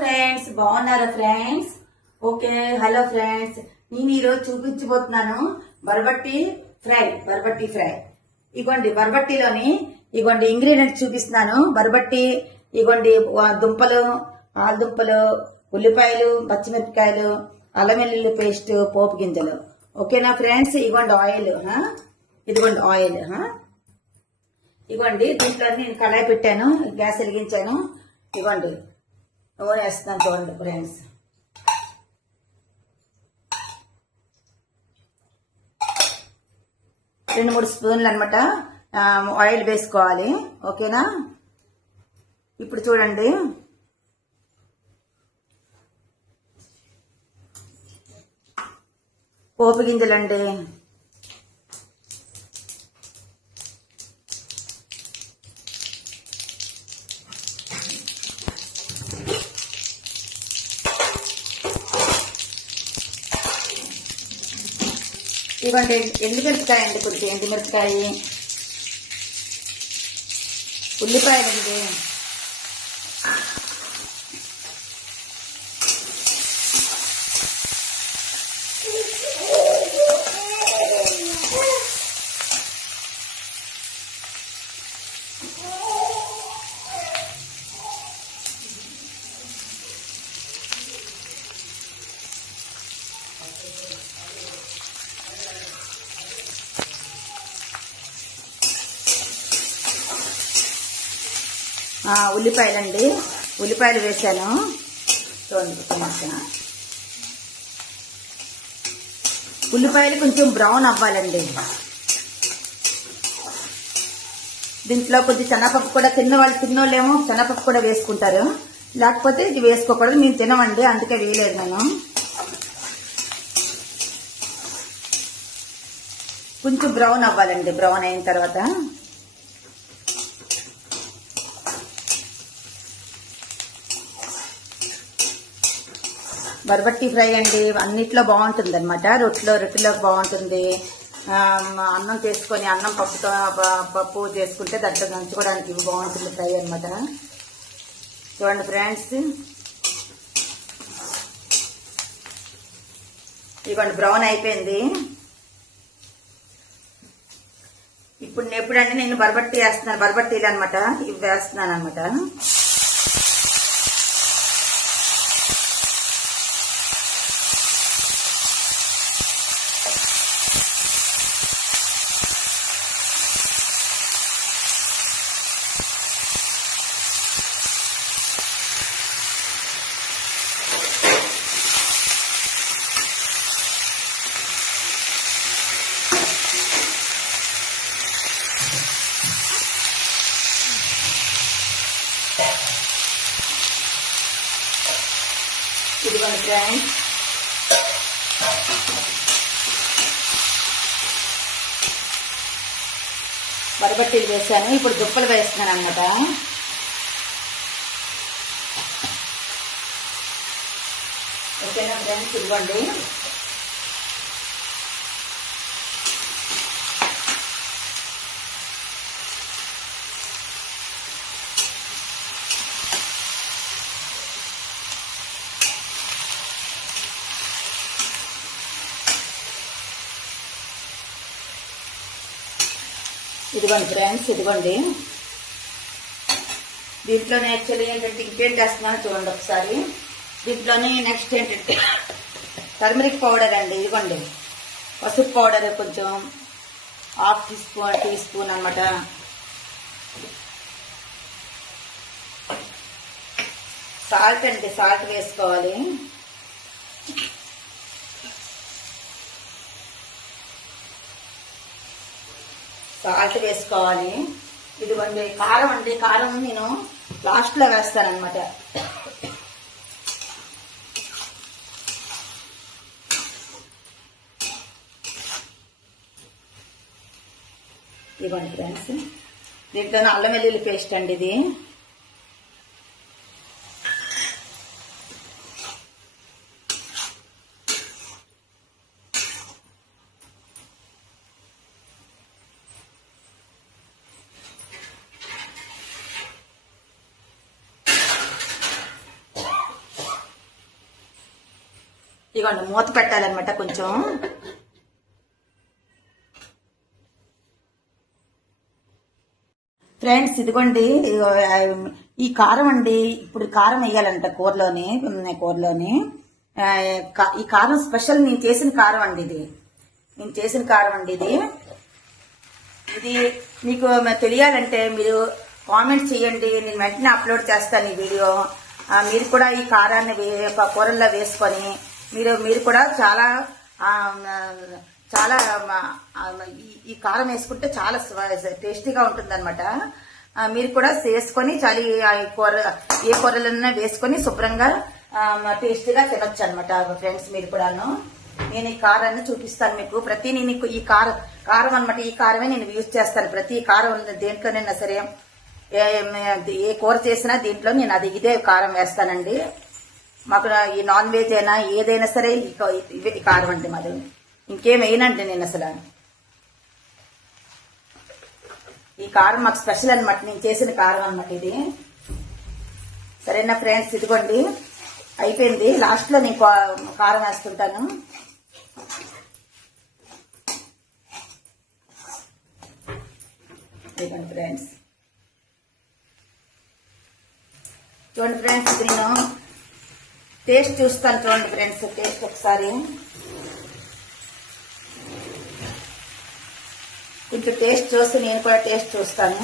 Friends, బాగున్నారా friends? Okay, hello friends. నేను ఈరోజు చూపించబోతున్నాను బరబట్టి ఫ్రై. ఇగోండి బరబట్టిలోని ఇగోండి ఇంగ్రీడియంట్స్ చూపిస్తున్నాను. బరబట్టి ఇగోండి దుంపలు, ఆలుదుంపలు, ఉల్లిపాయలు, పచ్చిమిరపకాయలు, అల్లం వెల్లుల్లి పేస్ట్, పోపు గింజలు. ఓకేనా ఫ్రెండ్స్? ఇగోండి ఆయిల్, ఇదిగోండి ఆయిల్. ఇగోండి దీంట్లో నేను కళాయి పెట్టాను, గ్యాస్ వెలిగించాను. ఇగోండి నూనె వేస్తున్నాను చూడండి ఫ్రెండ్స్. రెండు మూడు స్పూన్లు అనమాట ఆయిల్ వేసుకోవాలి. ఓకేనా? ఇప్పుడు చూడండి పోపు గింజలండి. ఇవ్వండి ఎండుమిరపకాయ అండి, కొంచెం ఎండుమిరపకాయ, ఉల్లిపాయలండి, ఉల్లిపాయలండి. ఉల్లిపాయలు వేసాను చూడండి. ఉల్లిపాయలు కొంచెం బ్రౌన్ అవ్వాలండి. దీంట్లో కొద్ది శనగపప్పు కూడా, తిన్నోళ్ళేమో శనగపప్పు కూడా వేసుకుంటారు, లేకపోతే ఇది వేసుకోకూడదు. మేము తినమండి, అందుకే వేయలేదు నేను. కొంచెం బ్రౌన్ అవ్వాలండి. బ్రౌన్ అయిన తర్వాత బరబట్టి ఫ్రై అండి అన్నిట్లో బాగుంటుంది అనమాట. రొట్టెలోకి బాగుంటుంది. అన్నం చేసుకొని అన్నం పప్పు చేసుకుంటే దాంట్లో నంచుకోవడానికి బాగుంటుంది ఫ్రై అనమాట. చూడండి ఫ్రెండ్స్, ఇదిగోండి బ్రౌన్ అయిపోయింది. ఇప్పుడు ఎప్పుడంటే నేను బరబట్టి వేస్తున్నాను, బరబట్టీలు అనమాట ఇవి వేస్తున్నాను అనమాట. ఇదిగోండి ఫ్రెండ్స్, బరబట్టీలు వేసాను. ఇప్పుడు దుప్పలు వేస్తున్నాను అన్నమాట. ఓకేనా ఫ్రెండ్స్? ఇదిగోండి ఇదిగోండి ఫ్రెండ్స్, ఇదిగోండి దీంట్లోనే యాక్చువల్లీ ఏంటంటే ఇంకేం చేస్తున్నాను చూడండి ఒకసారి. దీంట్లోనే నెక్స్ట్ ఏంటంటే టర్మరిక్ పౌడర్ అండి. ఇదిగోండి పసుపు పౌడర్ కొంచెం హాఫ్ టీ స్పూన్ అనమాట. సాల్ట్ అండి, సాల్ట్ వేసుకోవాలి. సాల్ట్ వేసుకోవాలి. ఇదిగోండి కారం అండి. కారం నేను లాస్ట్ లో వేస్తానమాట. ఇదిగోండి ఫ్రెండ్స్, దీంట్లో అల్లం వెల్లుల్లి పేస్ట్ అండి ఇది. ఇదిగోండి మూత పెట్టాలన్నమాట కొంచెం. ఫ్రెండ్స్ ఇదిగోండి ఈ కారం అండి. ఇప్పుడు కారం వేయాలంట కూరలోని. ఈ కారం స్పెషల్ నేను చేసిన కారం అండి ఇది. ఇది మీకు తెలియాలంటే మీరు కామెంట్ చేయండి, నేను వెంటనే అప్లోడ్ చేస్తాను ఈ వీడియో. మీరు కూడా ఈ కారాన్ని కూరల్లో వేసుకొని మీరు కూడా చాలా చాలా ఈ కారం వేసుకుంటే చాలా టేస్టీగా ఉంటుంది అనమాట. మీరు కూడా చేసుకొని చాలా ఏ కూరలన్నా వేసుకొని శుభ్రంగా టేస్టీగా తినొచ్చు అనమాట ఫ్రెండ్స్. మీరు కూడాను నేను ఈ కారాన్ని చూపిస్తాను మీకు. నేను ఈ కారం అనమాట. ఈ కారమే నేను యూజ్ చేస్తాను. ప్రతి కారం దేంట్లోనైనా సరే ఏ కూర చేసినా దీంట్లో నేను ఇదే కారం వేస్తానండి. మాకు ఈ నాన్ వెజ్ అయినా ఏదైనా సరే ఇవే కారం అండి మాది. ఇంకేం వేయనండి నేను అసలు. ఈ కారం మాకు స్పెషల్ అనమాట. నేను చేసిన కారం అనమాట ఇది. సరేనా ఫ్రెండ్స్, ఇదిగోండి అయిపోయింది. లాస్ట్ లో నేను కారం వేస్తుంటాను. ఇదిగోండి ఫ్రెండ్స్, చూడండి ఫ్రెండ్స్, ఇది నేను టేస్ట్ చూస్తాను. చూడండి ఫ్రెండ్స్, టేస్ట్ ఒకసారి కొంచెం టేస్ట్ చూస్తే నేను కూడా టేస్ట్ చూస్తాను.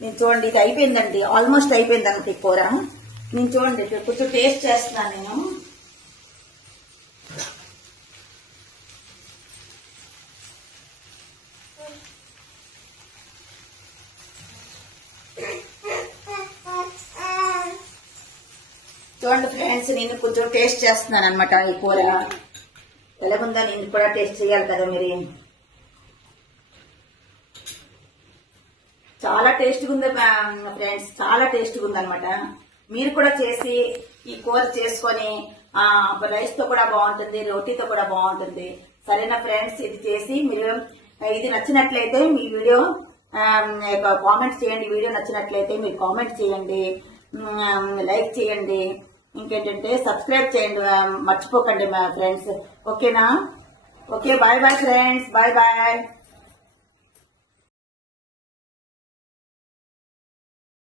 నేను చూడండి ఇది అయిపోయిందండి. ఆల్మోస్ట్ అయిపోయింది అనమాట ఈ కూర. నేను చూడండి కొంచెం టేస్ట్ చేస్తున్నాను నేను. చూడండి ఫ్రెండ్స్, నేను కొంచెం టేస్ట్ చేస్తున్నాను అనమాట ఈ కూర. ఎలాగుందా నేను కూడా టేస్ట్ చేయాలి కదా మీరు. చాలా టేస్ట్గా ఉంది ఫ్రెండ్స్, చాలా టేస్ట్గా ఉంది అనమాట. మీరు కూడా చేసి ఈ కూర చేసుకొని రైస్ తో కూడా బాగుంటుంది, రోటీతో కూడా బాగుంటుంది. సరేనా ఫ్రెండ్స్, ఇది చేసి మీరు ఇది నచ్చినట్లయితే మీ వీడియో కామెంట్ చేయండి. వీడియో నచ్చినట్లయితే మీరు కామెంట్ చేయండి, లైక్ చేయండి. ఇంకేంటంటే సబ్స్క్రైబ్ చేయండి, మర్చిపోకండి మా ఫ్రెండ్స్. ఓకేనా? Okay, bye bye friends, bye bye.